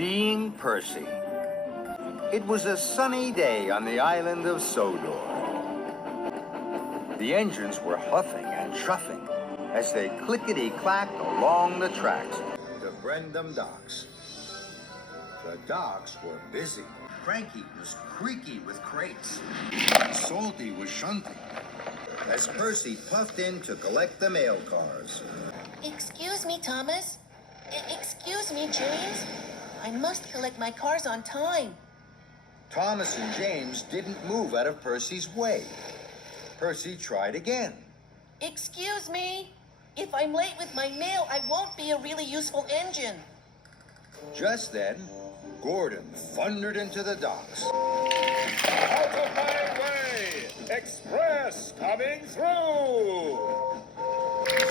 Being Percy. It was a sunny day on the island of Sodor. The engines were huffing and chuffing as they clickety-clacked along the tracks to Brendam docks. The docks were busy. Cranky was creaky with crates. Salty was shunting as Percy puffed in to collect the mail cars. Excuse me, Thomas. Excuse me, James. I must collect my cars on time. Thomas and James didn't move out of Percy's way. Percy tried again. Excuse me. If I'm late with my mail, I won't be a really useful engine. Just then, Gordon thundered into the docks. Out of my way! Express coming through!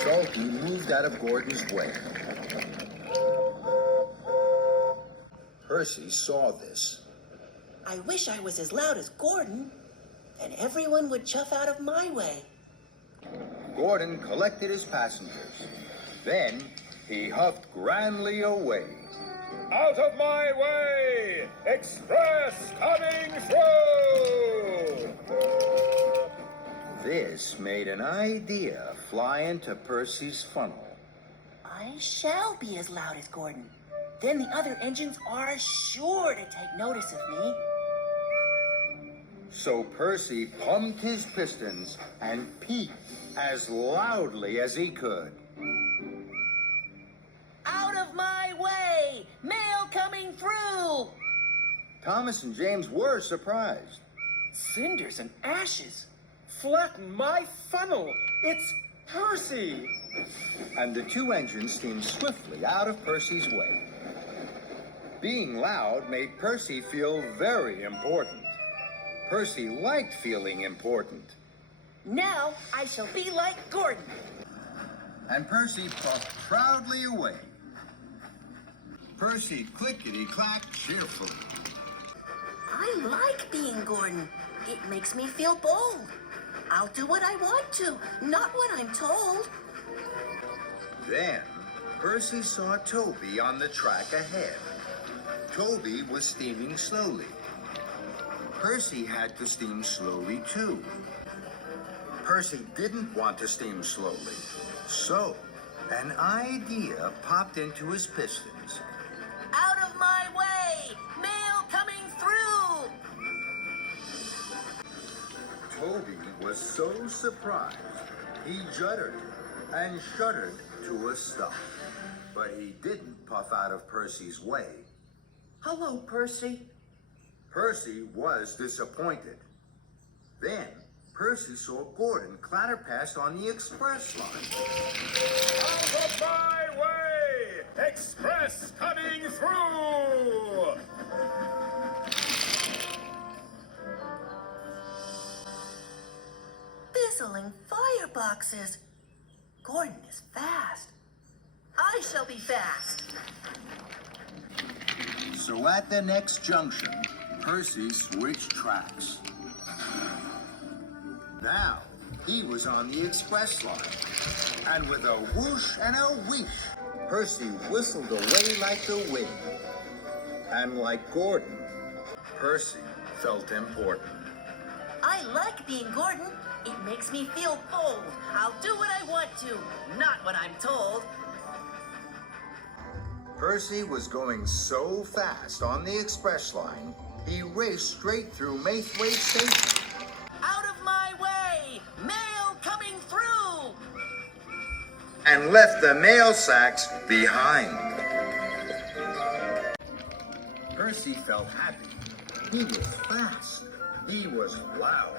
Salty moved out of Gordon's way. Percy saw this. I wish I was as loud as Gordon. Then everyone would chuff out of my way. Gordon collected his passengers. Then he huffed grandly away. Out of my way! Express coming through! This made an idea fly into Percy's funnel. I shall be as loud as Gordon. Then the other engines are sure to take notice of me. So Percy pumped his pistons and peaked as loudly as he could. Out of my way! Mail coming through! Thomas and James were surprised. Cinders and ashes. Flatten my funnel. It's Percy. And the two engines steamed swiftly out of Percy's way. Being loud made Percy feel very important. Percy liked feeling important. Now I shall be like Gordon. And Percy puffed proudly away. Percy clickety-clacked cheerfully. I like being Gordon. It makes me feel bold. I'll do what I want to, not what I'm told. Then Percy saw Toby on the track ahead. Toby was steaming slowly. Percy had to steam slowly too. Percy didn't want to steam slowly, so an idea popped into his pistons. Out of my way! Mail coming through! Toby was so surprised, he juddered and shuddered to a stop. But he didn't puff out of Percy's way. Hello, Percy. Percy was disappointed. Then Percy saw Gordon clatter past on the express line. Out of my way! Express coming through! Fizzling fireboxes. Gordon is fast. I shall be fast. So at the next junction, Percy switched tracks. Now, he was on the express line. And with a whoosh and a wheesh, Percy whistled away like the wind. And like Gordon, Percy felt important. I like being Gordon. It makes me feel bold. I'll do what I want to, not what I'm told. Percy was going so fast on the express line, he raced straight through Maithwaite Station. Out of my way! Mail coming through! And left the mail sacks behind. Percy felt happy. He was fast. He was loud.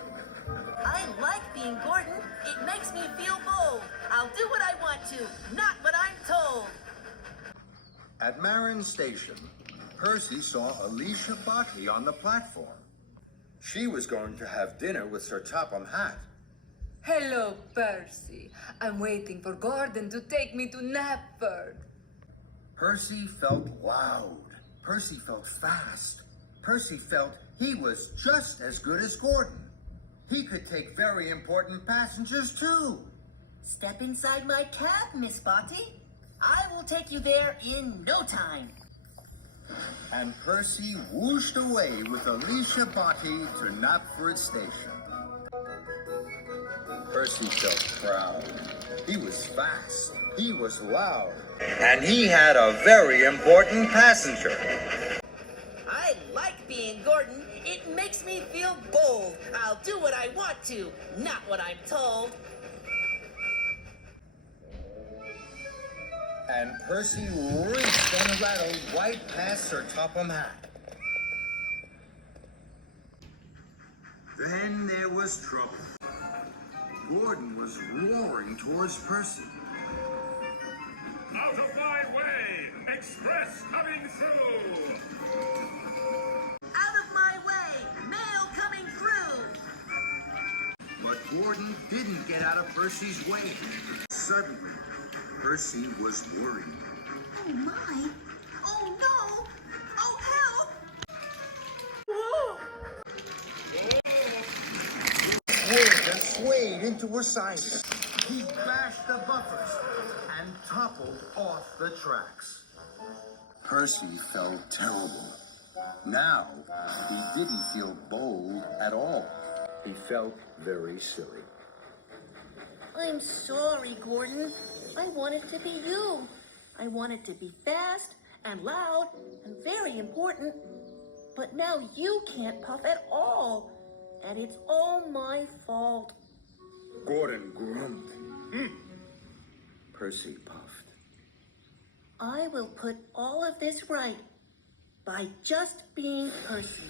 I like being Gordon. It makes me feel bold. I'll do what I want to, not what I'm told. At Marin Station, Percy saw Alicia Buckley on the platform. She was going to have dinner with Sir Topham Hatt. Hello, Percy. I'm waiting for Gordon to take me to Knapford. Percy felt loud. Percy felt fast. Percy felt he was just as good as Gordon. He could take very important passengers, too. Step inside my cab, Miss Spotty. I will take you there in no time. And Percy whooshed away with Alicia Botti to Knapford Station. Percy felt proud. He was fast. He was loud. And he had a very important passenger. I like being Gordon. It makes me feel bold. I'll do what I want to, not what I'm told. And Percy reached and rattled right past Sir Topham Hatt. Then there was trouble. Gordon was roaring towards Percy. Out of my way! Express coming through! Out of my way! Mail coming through! But Gordon didn't get out of Percy's way. Suddenly, Percy was worried. Oh my! Oh no! Oh help! Swerved and swayed into her sides. He bashed the buffers and toppled off the tracks. Percy felt terrible. Now, he didn't feel bold at all. He felt very silly. I'm sorry, Gordon. I wanted to be you. I wanted to be fast and loud and very important. But now you can't puff at all. And it's all my fault. Gordon grumbled. Percy puffed. I will put all of this right by just being Percy.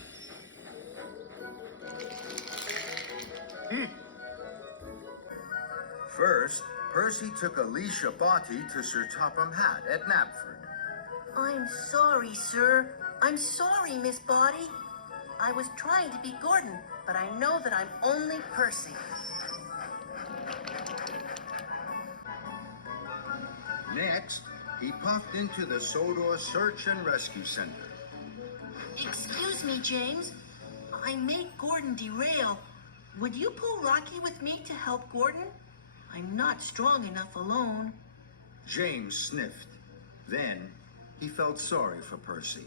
First, Percy took Alicia Botti to Sir Topham Hatt at Knapford. I'm sorry, sir. I'm sorry, Miss Botti. I was trying to be Gordon, but I know that I'm only Percy. Next, he puffed into the Sodor Search and Rescue Center. Excuse me, James. I made Gordon derail. Would you pull Rocky with me to help Gordon? I'm not strong enough alone. James sniffed. Then, he felt sorry for Percy.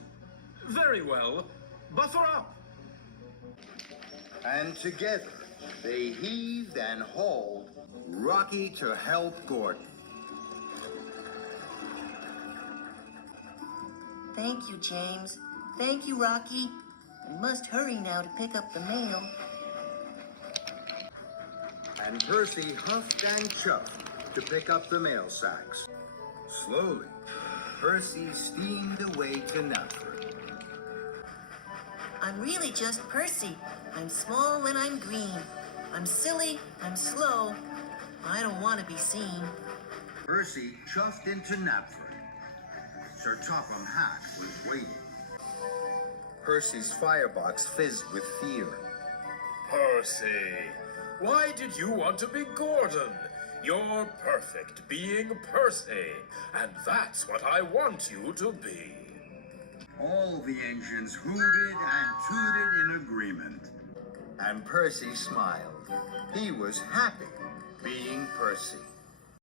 Very well. Buffer up! And together, they heaved and hauled Rocky to help Gordon. Thank you, James. Thank you, Rocky. I must hurry now to pick up the mail. And Percy huffed and chuffed to pick up the mail sacks. Slowly, Percy steamed away to Knapford. I'm really just Percy. I'm small and I'm green. I'm silly, I'm slow. I don't want to be seen. Percy chuffed into Knapford. Sir Topham Hatt was waiting. Percy's firebox fizzed with fear. Percy, why did you want to be Gordon? You're perfect being Percy, and that's what I want you to be. All the engines hooted and tooted in agreement. And Percy smiled. He was happy being Percy.